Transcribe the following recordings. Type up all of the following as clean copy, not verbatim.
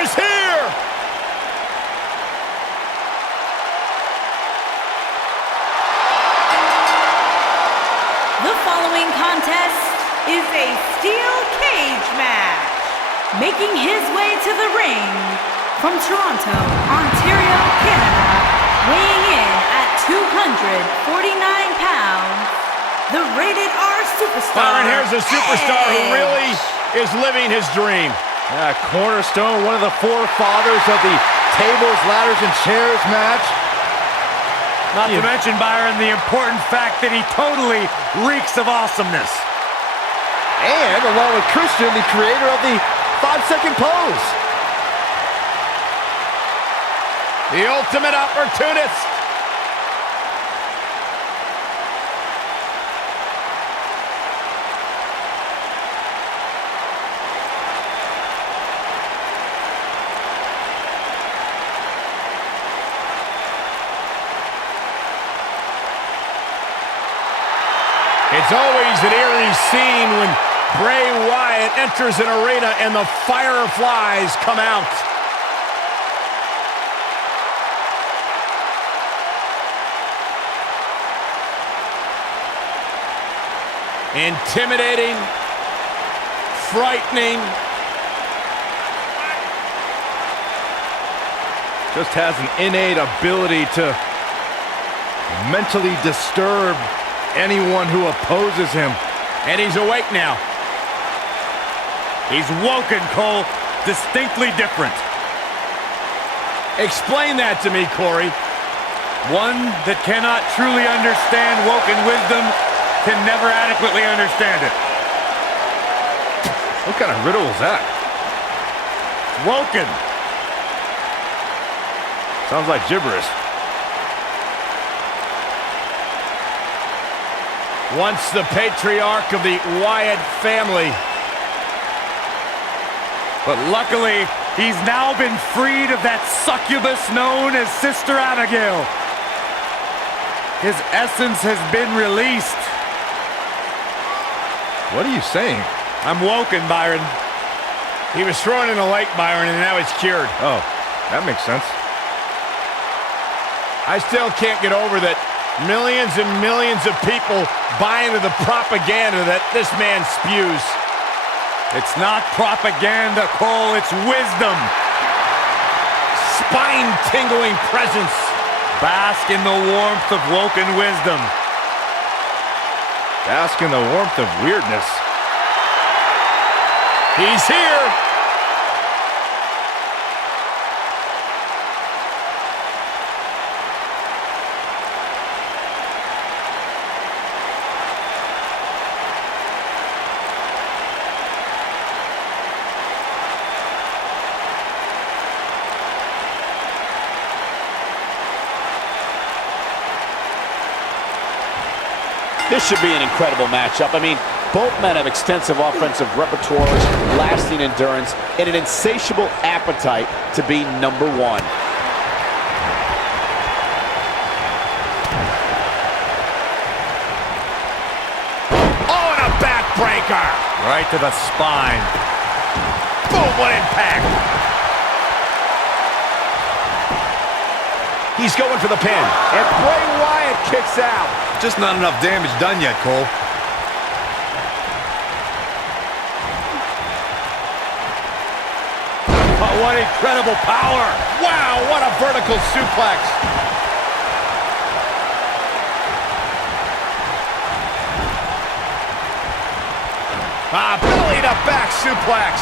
is here! The following contest is a steel cage match. Making his way to the ring from Toronto, Ontario, Canada, weighing in at 249 pounds, the Rated R superstar. And here's a superstar who really is living his dream. Yeah, cornerstone, one of the forefathers of the tables, ladders, and chairs match. Not to mention, Byron, the important fact that he totally reeks of awesomeness. And along with Christian, the creator of the 5-second pose. The ultimate opportunist. It's always an eerie scene when Bray Wyatt enters an arena and the fireflies come out. Intimidating, frightening. Just has an innate ability to mentally disturb anyone who opposes him. And he's awake now. He's woken, Cole. Distinctly different. Explain that to me, Corey. One that cannot truly understand woken wisdom can never adequately understand it. What kind of riddle is that? Woken. Sounds like gibberish. Once the patriarch of the Wyatt family. But luckily, he's now been freed of that succubus known as Sister Abigail. His essence has been released. What are you saying? I'm woken, Byron. He was thrown in the lake, Byron, and now he's cured. Oh, that makes sense. I still can't get over that millions and millions of people buy into the propaganda that this man spews. It's not propaganda, Cole, it's wisdom. Spine-tingling presence. Bask in the warmth of woken wisdom. Bask in the warmth of weirdness. He's here. This should be an incredible matchup. I mean, both men have extensive offensive repertoires, lasting endurance, and an insatiable appetite to be number one. Oh, and a backbreaker. Right to the spine. Boom, what impact. He's going for the pin. And Bray Wyatt kicks out. Just not enough damage done yet, Cole. Oh, what incredible power. Wow, what a vertical suplex. Belly to back suplex.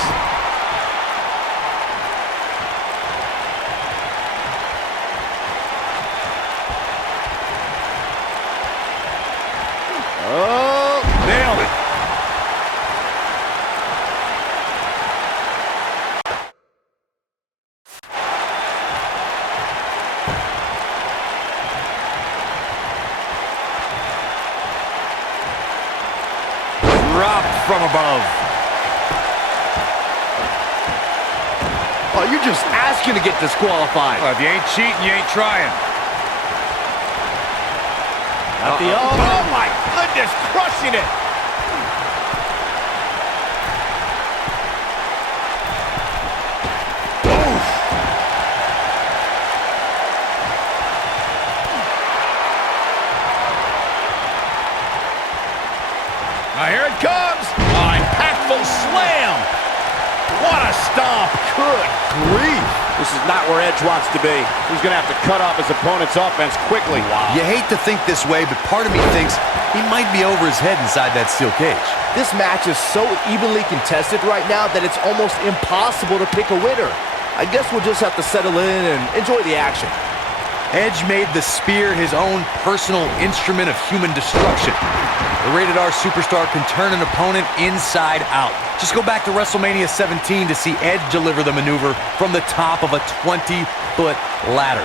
Oh, nailed it. Dropped from above. Oh, you're just asking to get disqualified. Well, if you ain't cheating, you ain't trying. At the Oh my goodness, crushing it. Boom. comes. Oh, impactful slam. What a stomp. Good grief. This is not where Edge wants to be. He's going to have to cut off his opponent's offense quickly. Wow. You hate to think this way, but part of me thinks he might be over his head inside that steel cage. This match is so evenly contested right now that it's almost impossible to pick a winner. I guess we'll just have to settle in and enjoy the action. Edge made the spear his own personal instrument of human destruction. The Rated R Superstar can turn an opponent inside out. Just go back to WrestleMania 17 to see Edge deliver the maneuver from the top of a 20-foot ladder.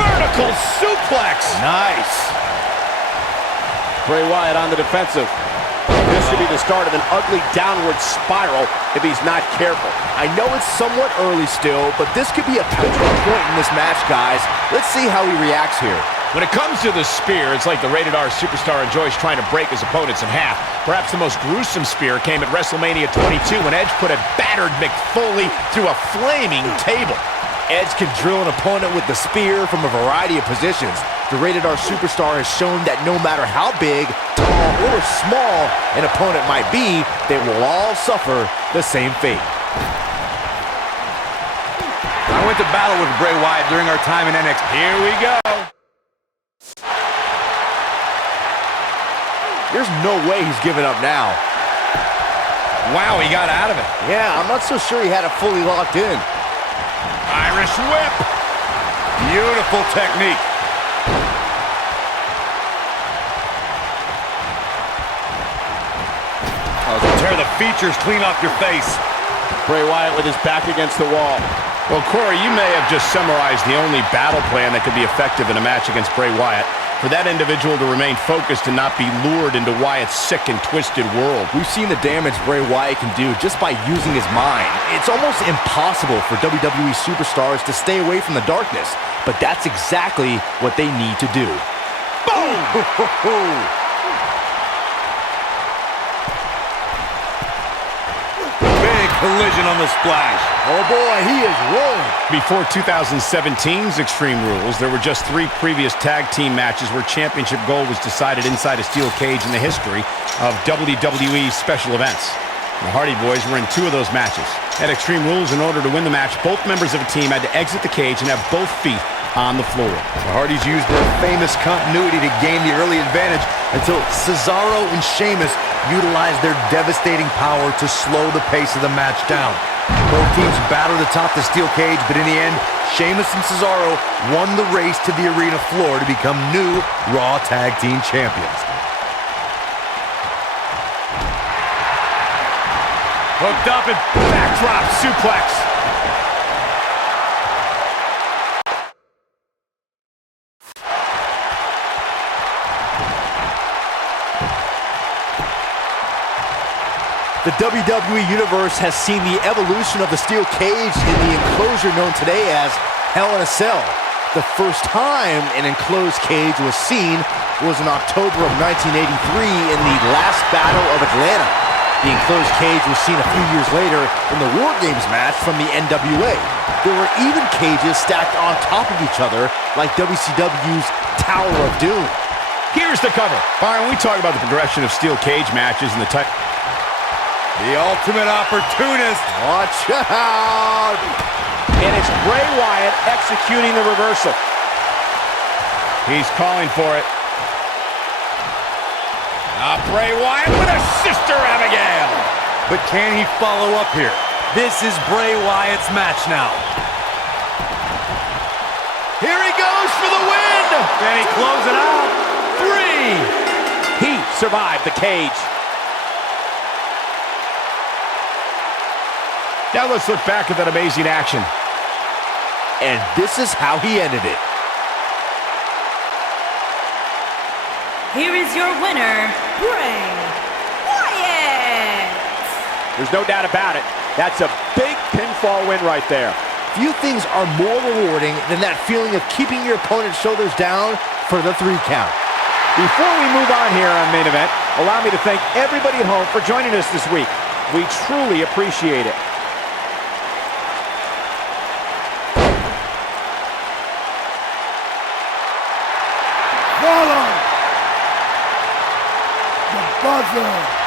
Vertical suplex. Nice. Bray Wyatt on the defensive. This could be the start of an ugly downward spiral if he's not careful. I know it's somewhat early still, but this could be a pivotal point in this match, guys. Let's see how he reacts here. When it comes to the spear, it's like the Rated R Superstar enjoys trying to break his opponents in half. Perhaps the most gruesome spear came at WrestleMania 22 when Edge put a battered Mick Foley through a flaming table. Edge can drill an opponent with the spear from a variety of positions. The Rated R Superstar has shown that no matter how big, tall, or small an opponent might be, they will all suffer the same fate. I went to battle with Bray Wyatt during our time in NXT. Here we go. There's no way he's giving up now. Wow, he got out of it. Yeah, I'm not so sure he had it fully locked in. Irish whip. Beautiful technique. Tear the features clean off your face. Bray Wyatt with his back against the wall. Well, Corey, you may have just summarized the only battle plan that could be effective in a match against Bray Wyatt. For that individual to remain focused and not be lured into Wyatt's sick and twisted world. We've seen the damage Bray Wyatt can do just by using his mind. It's almost impossible for WWE superstars to stay away from the darkness, but that's exactly what they need to do. Boom! Collision on the splash. Oh boy, he is rolling. Before 2017's Extreme Rules, there were just 3 previous tag team matches where championship gold was decided inside a steel cage in the history of WWE special events. The Hardy Boys were in 2 of those matches. At Extreme Rules, in order to win the match, both members of a team had to exit the cage and have both feet on the floor. The Hardys used their famous continuity to gain the early advantage until Cesaro and Sheamus utilized their devastating power to slow the pace of the match down. Both teams battled atop the steel cage, but in the end, Sheamus and Cesaro won the race to the arena floor to become new Raw Tag Team Champions. Hooked up and backdrop suplex. The WWE Universe has seen the evolution of the steel cage in the enclosure known today as Hell in a Cell. The first time an enclosed cage was seen was in October of 1983 in the last Battle of Atlanta. The enclosed cage was seen a few years later in the War Games match from the NWA. There were even cages stacked on top of each other like WCW's Tower of Doom. Here's the cover. Byron, we talk about the progression of steel cage matches and the type. The ultimate opportunist. Watch out! And it's Bray Wyatt executing the reversal. He's calling for it. Bray Wyatt with a Sister Abigail. But can he follow up here? This is Bray Wyatt's match now. Here he goes for the win. Can he close it out? 3. He survived the cage. Now let's look back at that amazing action. And this is how he ended it. Here is your winner, Bray Wyatt. There's no doubt about it. That's a big pinfall win right there. Few things are more rewarding than that feeling of keeping your opponent's shoulders down for the 3 count. Before we move on here on Main Event, allow me to thank everybody at home for joining us this week. We truly appreciate it. Follow the buzzer.